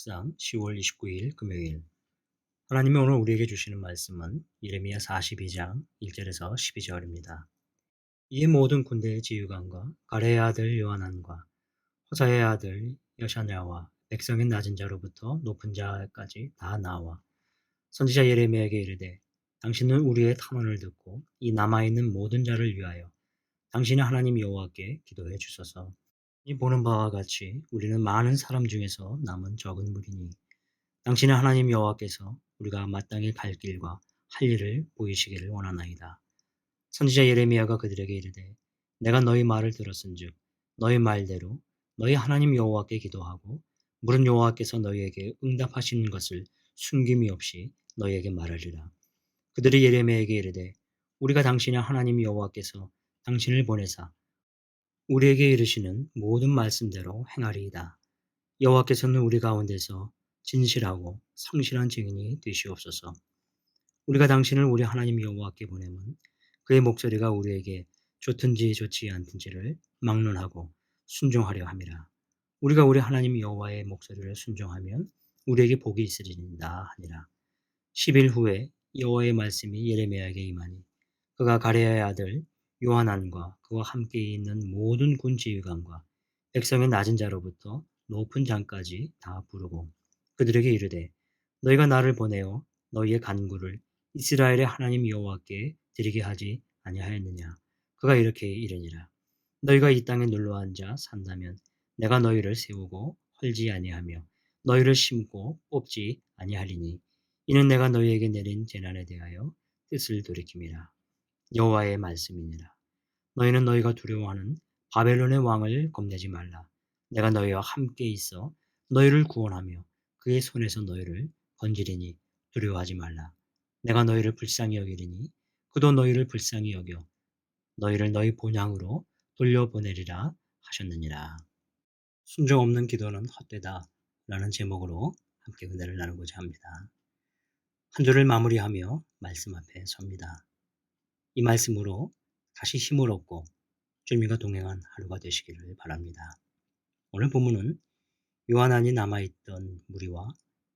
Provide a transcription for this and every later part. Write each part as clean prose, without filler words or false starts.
묵상 10월 29일 금요일. 하나님이 오늘 우리에게 주시는 말씀은 예레미야 42장 1절에서 12절입니다. 이 모든 군대의 지휘관과 가레의 아들 요하난과 호사의 아들 여샤냐와 백성의 낮은 자로부터 높은 자까지 다 나와 선지자 예레미야에게 이르되, 당신은 우리의 탄원을 듣고 이 남아있는 모든 자를 위하여 당신의 하나님 여호와께 기도해 주소서. 이 보는 바와 같이 우리는 많은 사람 중에서 남은 적은 무리니 당신의 하나님 여호와께서 우리가 마땅히 갈 길과 할 일을 보이시기를 원하나이다. 선지자 예레미야가 그들에게 이르되, 내가 너희 말을 들었은즉 너희 말대로 너희 하나님 여호와께 기도하고 물은 여호와께서 너희에게 응답하시는 것을 숨김이 없이 너희에게 말하리라. 그들이 예레미야에게 이르되, 우리가 당신의 하나님 여호와께서 당신을 보내사 우리에게 이르시는 모든 말씀대로 행하리이다. 여호와께서는 우리 가운데서 진실하고 성실한 증인이 되시옵소서. 우리가 당신을 우리 하나님 여호와께 보내면 그의 목소리가 우리에게 좋든지 좋지 않든지를 막론하고 순종하려 함이라. 우리가 우리 하나님 여호와의 목소리를 순종하면 우리에게 복이 있으리이다 하니라. 10일 후에 여호와의 말씀이 예레미야에게 임하니 그가 가레야의 아들 요하난과 그와 함께 있는 모든 군 지휘관과 백성의 낮은 자로부터 높은 장까지 다 부르고 그들에게 이르되, 너희가 나를 보내어 너희의 간구를 이스라엘의 하나님 여호와께 드리게 하지 아니하였느냐. 그가 이렇게 이르니라. 너희가 이 땅에 눌러 앉아 산다면 내가 너희를 세우고 헐지 아니하며 너희를 심고 뽑지 아니하리니 이는 내가 너희에게 내린 재난에 대하여 뜻을 돌이킴이라. 여호와의 말씀이니라. 너희는 너희가 두려워하는 바벨론의 왕을 겁내지 말라. 내가 너희와 함께 있어 너희를 구원하며 그의 손에서 너희를 건지리니 두려워하지 말라. 내가 너희를 불쌍히 여기리니 그도 너희를 불쌍히 여겨 너희를 너희 본향으로 돌려보내리라 하셨느니라. 순종 없는 기도는 헛되다 라는 제목으로 함께 은혜를 나누고자 합니다. 한 주를 마무리하며 말씀 앞에 섭니다. 이 말씀으로 다시 힘을 얻고 주님과 동행한 하루가 되시기를 바랍니다. 오늘 본문은 요한안이 남아있던 무리와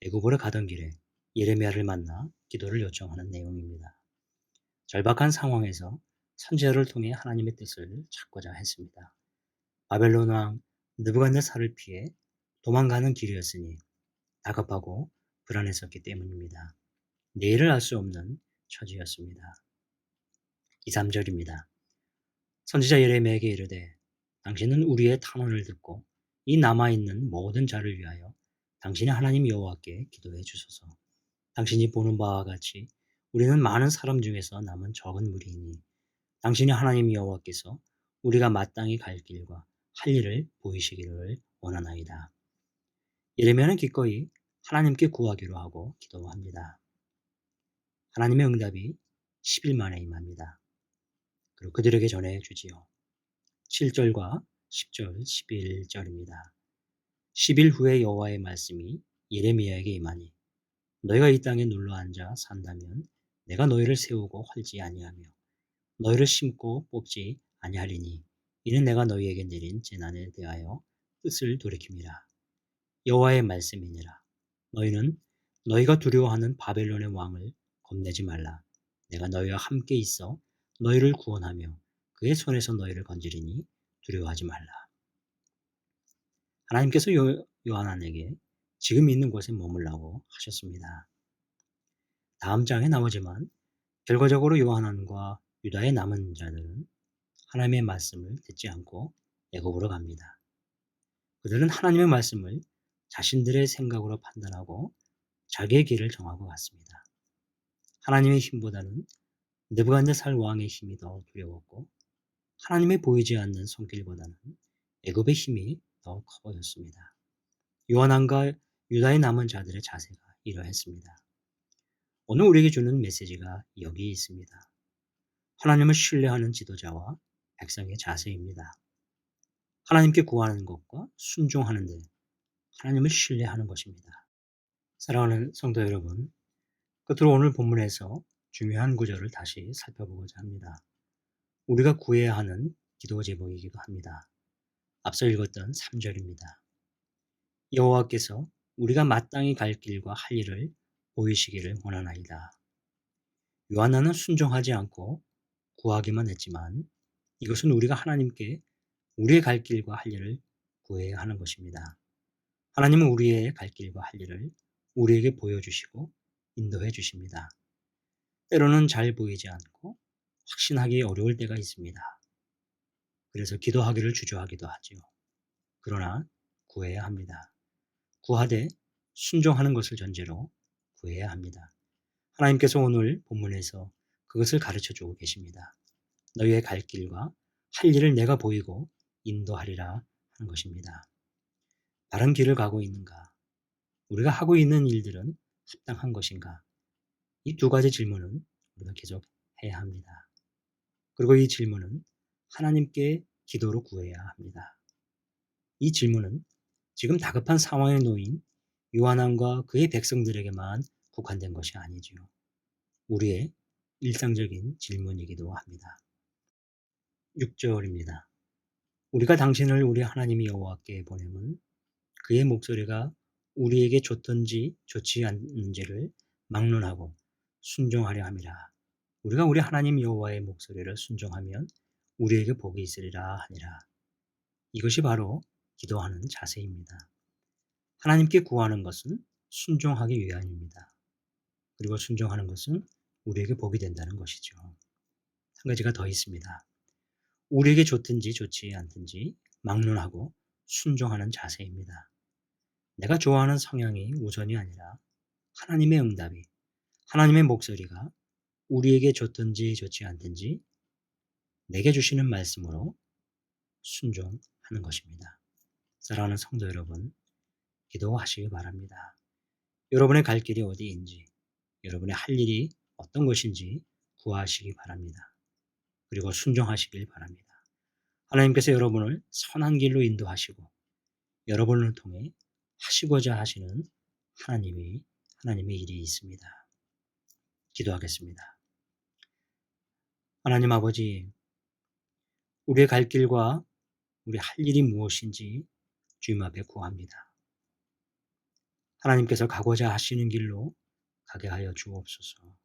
애굽으로 가던 길에 예레미야를 만나 기도를 요청하는 내용입니다. 절박한 상황에서 선지자를 통해 하나님의 뜻을 찾고자 했습니다. 바벨론 왕 느부갓네살을 피해 도망가는 길이었으니 다급하고 불안했었기 때문입니다. 내일을 알 수 없는 처지였습니다. 2, 3절입니다. 선지자 예레미야에게 이르되, 당신은 우리의 탄원을 듣고 이 남아있는 모든 자를 위하여 당신의 하나님 여호와께 기도해 주소서. 당신이 보는 바와 같이 우리는 많은 사람 중에서 남은 적은 무리이니 당신의 하나님 여호와께서 우리가 마땅히 갈 길과 할 일을 보이시기를 원하나이다. 예레미야는 기꺼이 하나님께 구하기로 하고 기도합니다. 하나님의 응답이 10일 만에 임합니다. 그리고 그들에게 전해 주지요. 7절과 10절, 11절입니다. 10일 후에 여호와의 말씀이 예레미야에게 임하니 너희가 이 땅에 눌러 앉아 산다면 내가 너희를 세우고 헐지 아니하며 너희를 심고 뽑지 아니하리니 이는 내가 너희에게 내린 재난에 대하여 뜻을 돌이킴이라. 여호와의 말씀이니라. 너희는 너희가 두려워하는 바벨론의 왕을 겁내지 말라. 내가 너희와 함께 있어 너희를 구원하며 그의 손에서 너희를 건지리니 두려워하지 말라. 하나님께서 요한안에게 지금 있는 곳에 머물라고 하셨습니다. 다음 장에 나오지만 결과적으로 요한안과 유다의 남은 자들은 하나님의 말씀을 듣지 않고 애굽으로 갑니다. 그들은 하나님의 말씀을 자신들의 생각으로 판단하고 자기의 길을 정하고 갔습니다. 하나님의 힘보다는 느부갓네살 왕의 힘이 더 두려웠고 하나님의 보이지 않는 손길보다는 애굽의 힘이 더 커 보였습니다. 요한안과 유다의 남은 자들의 자세가 이러했습니다. 오늘 우리에게 주는 메시지가 여기 있습니다. 하나님을 신뢰하는 지도자와 백성의 자세입니다. 하나님께 구하는 것과 순종하는 데 하나님을 신뢰하는 것입니다. 사랑하는 성도 여러분, 끝으로 오늘 본문에서 중요한 구절을 다시 살펴보고자 합니다. 우리가 구해야 하는 기도 제목이기도 합니다. 앞서 읽었던 3절입니다. 여호와께서 우리가 마땅히 갈 길과 할 일을 보이시기를 원하나이다. 요한나는 순종하지 않고 구하기만 했지만 이것은 우리가 하나님께 우리의 갈 길과 할 일을 구해야 하는 것입니다. 하나님은 우리의 갈 길과 할 일을 우리에게 보여주시고 인도해 주십니다. 때로는 잘 보이지 않고 확신하기 어려울 때가 있습니다. 그래서 기도하기를 주저하기도 하지요. 그러나 구해야 합니다. 구하되 순종하는 것을 전제로 구해야 합니다. 하나님께서 오늘 본문에서 그것을 가르쳐 주고 계십니다. 너희의 갈 길과 할 일을 내가 보이고 인도하리라 하는 것입니다. 바른 길을 가고 있는가? 우리가 하고 있는 일들은 합당한 것인가? 이 두 가지 질문은 우리가 계속 해야 합니다. 그리고 이 질문은 하나님께 기도로 구해야 합니다. 이 질문은 지금 다급한 상황에 놓인 요한왕과 그의 백성들에게만 국한된 것이 아니지요. 우리의 일상적인 질문이기도 합니다. 6절입니다. 우리가 당신을 우리 하나님 여호와께 보내면 그의 목소리가 우리에게 좋든지 좋지 않는지를 막론하고 순종하려 함이라. 우리가 우리 하나님 여호와의 목소리를 순종하면 우리에게 복이 있으리라 하니라. 이것이 바로 기도하는 자세입니다. 하나님께 구하는 것은 순종하기 위함입니다. 그리고 순종하는 것은 우리에게 복이 된다는 것이죠. 한 가지가 더 있습니다. 우리에게 좋든지 좋지 않든지 막론하고 순종하는 자세입니다. 내가 좋아하는 성향이 우선이 아니라 하나님의 응답이, 하나님의 목소리가 우리에게 좋든지 좋지 않든지 내게 주시는 말씀으로 순종하는 것입니다. 사랑하는 성도 여러분, 기도하시기 바랍니다. 여러분의 갈 길이 어디인지, 여러분의 할 일이 어떤 것인지 구하시기 바랍니다. 그리고 순종하시길 바랍니다. 하나님께서 여러분을 선한 길로 인도하시고 여러분을 통해 하시고자 하시는 하나님의 일이 있습니다. 기도하겠습니다. 하나님 아버지, 우리의 갈 길과 우리 할 일이 무엇인지 주님 앞에 구합니다. 하나님께서 가고자 하시는 길로 가게 하여 주옵소서.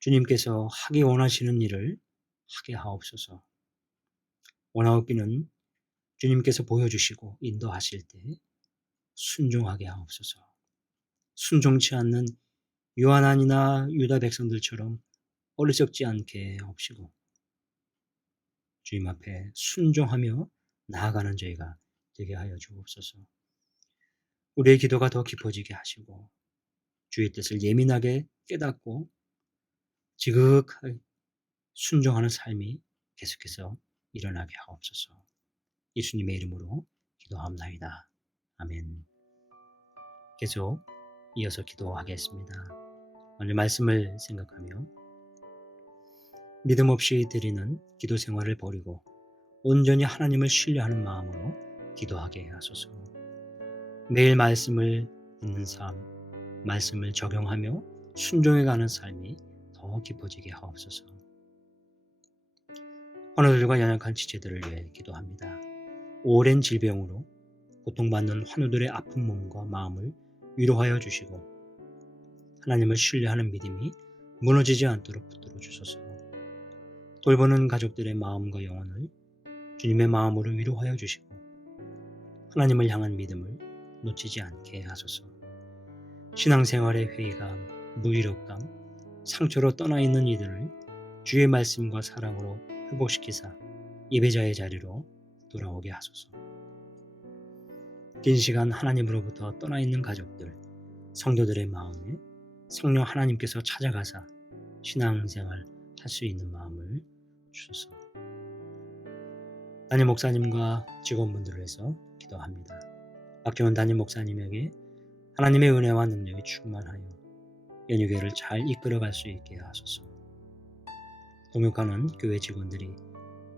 주님께서 하기 원하시는 일을 하게 하옵소서. 원하옵기는 주님께서 보여주시고 인도하실 때 순종하게 하옵소서. 순종치 않는 요한안이나 유다 백성들처럼 어리석지 않게 하옵시고 주님 앞에 순종하며 나아가는 저희가 되게 하여 주옵소서. 우리의 기도가 더 깊어지게 하시고 주의 뜻을 예민하게 깨닫고 지극하게 순종하는 삶이 계속해서 일어나게 하옵소서. 예수님의 이름으로 기도합나이다. 아멘. 계속 이어서 기도하겠습니다. 오늘 말씀을 생각하며 믿음 없이 드리는 기도 생활을 버리고 온전히 하나님을 신뢰하는 마음으로 기도하게 하소서. 매일 말씀을 듣는 삶, 말씀을 적용하며 순종해가는 삶이 더 깊어지게 하옵소서. 환우들과 연약한 지체들을 위해 기도합니다. 오랜 질병으로 고통받는 환우들의 아픈 몸과 마음을 위로하여 주시고 하나님을 신뢰하는 믿음이 무너지지 않도록 붙들어 주소서. 돌보는 가족들의 마음과 영혼을 주님의 마음으로 위로하여 주시고 하나님을 향한 믿음을 놓치지 않게 하소서. 신앙생활의 회의감, 무기력감, 상처로 떠나 있는 이들을 주의 말씀과 사랑으로 회복시키사 예배자의 자리로 돌아오게 하소서. 긴 시간 하나님으로부터 떠나 있는 가족들, 성도들의 마음에 성령 하나님께서 찾아가사 신앙생활 할 수 있는 마음을 주소서. 담임 목사님과 직원분들을 위해서 기도합니다. 박지원 담임 목사님에게 하나님의 은혜와 능력이 충만하여 연유교회를 잘 이끌어갈 수 있게 하소서. 동역하는 교회 직원들이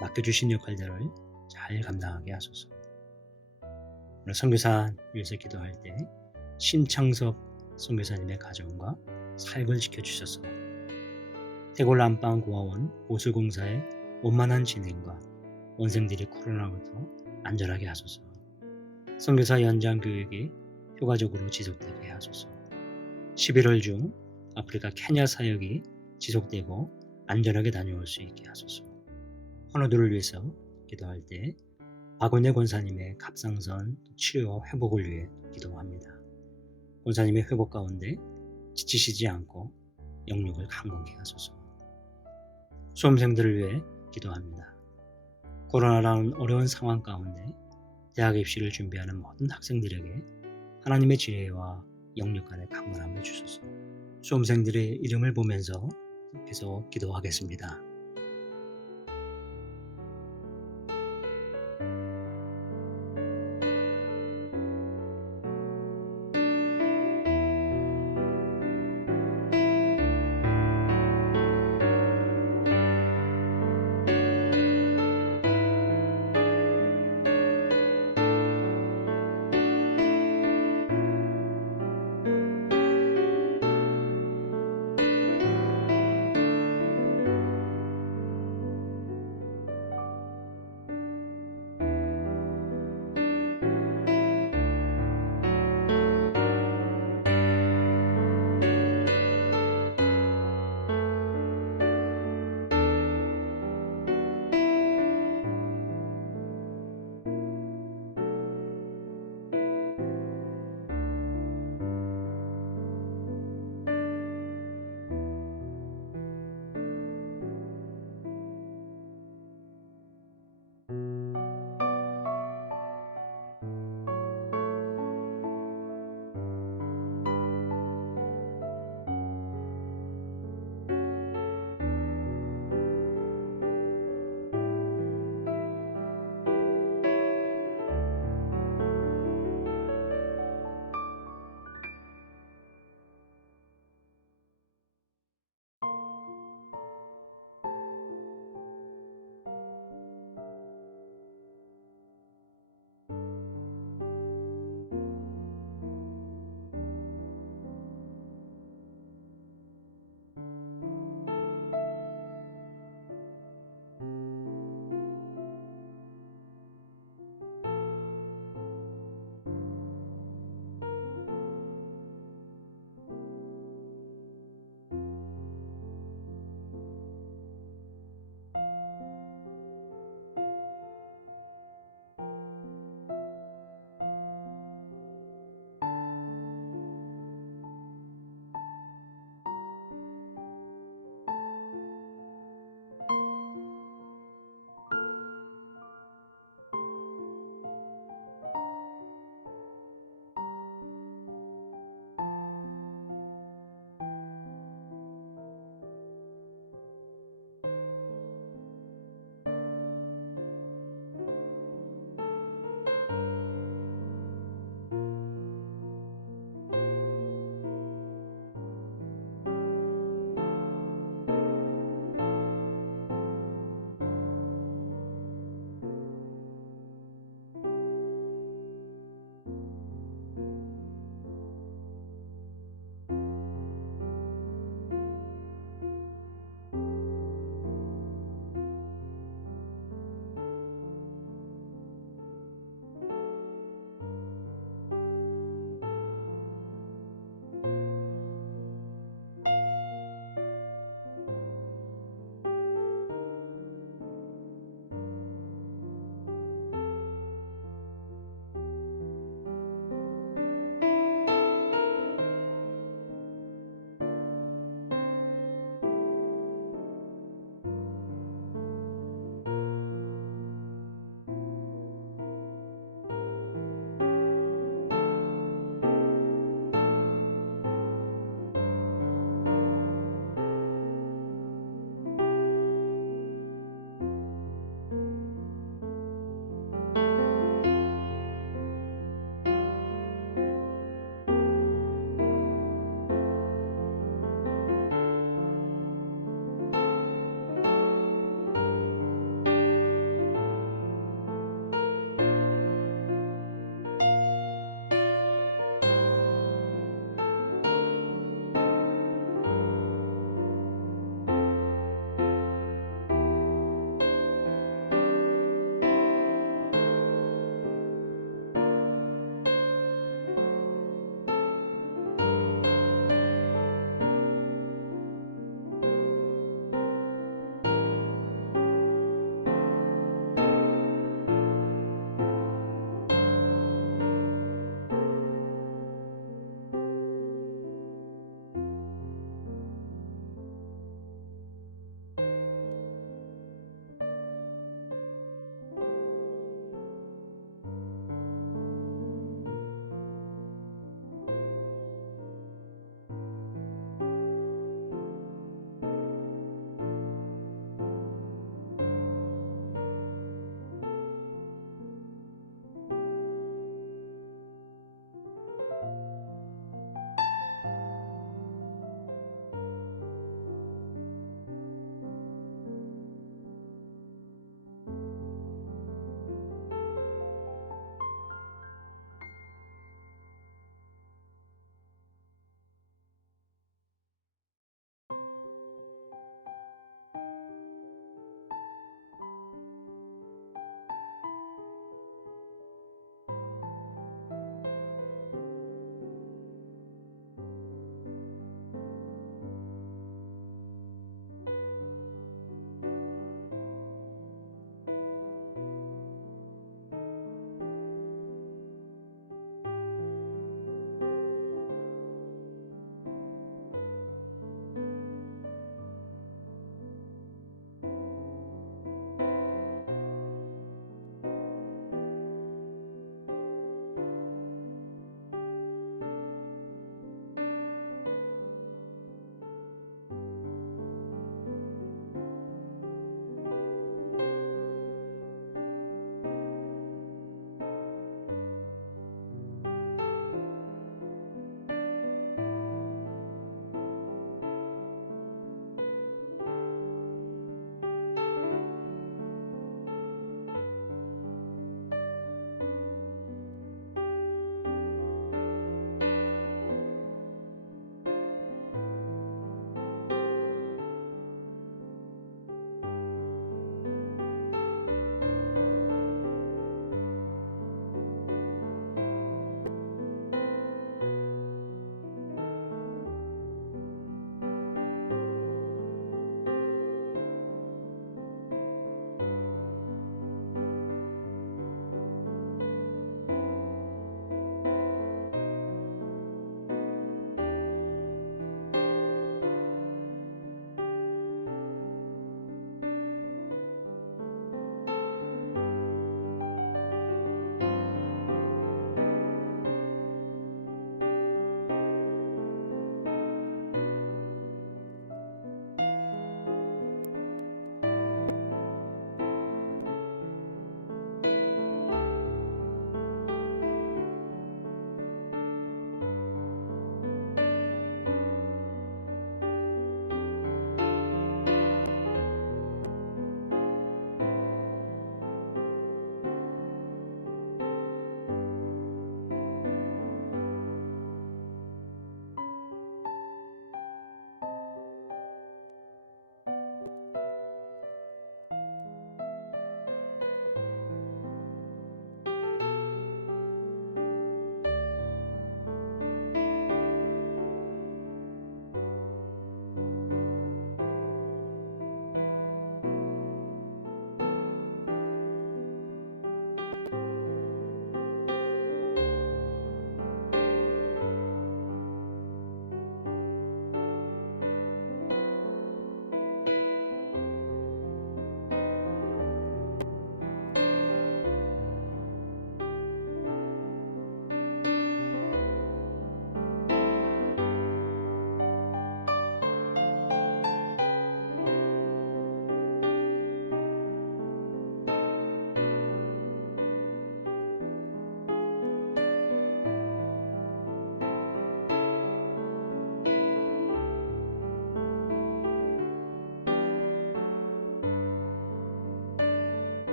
맡겨주신 역할들을 잘 감당하게 하소서. 오늘 선교사 위해서 기도할 때 신창섭 선교사님의 가정과 사역을 지켜주셔서 태골 안방 고아원 보수공사의 원만한 진행과 원생들이 코로나로부터 안전하게 하소서. 선교사 연장 교육이 효과적으로 지속되게 하소서. 11월 중 아프리카 케냐 사역이 지속되고 안전하게 다녀올 수 있게 하소서. 환우들을 위해서 기도할 때 박원재 권사님의 갑상선 치료와 회복을 위해 기도합니다. 권사님의 회복 가운데 지치시지 않고 영육을 강건케 하소서. 수험생들을 위해 기도합니다. 코로나라는 어려운 상황 가운데 대학 입시를 준비하는 모든 학생들에게 하나님의 지혜와 영육 간의 강건함을 주소서. 수험생들의 이름을 보면서 계속 기도하겠습니다.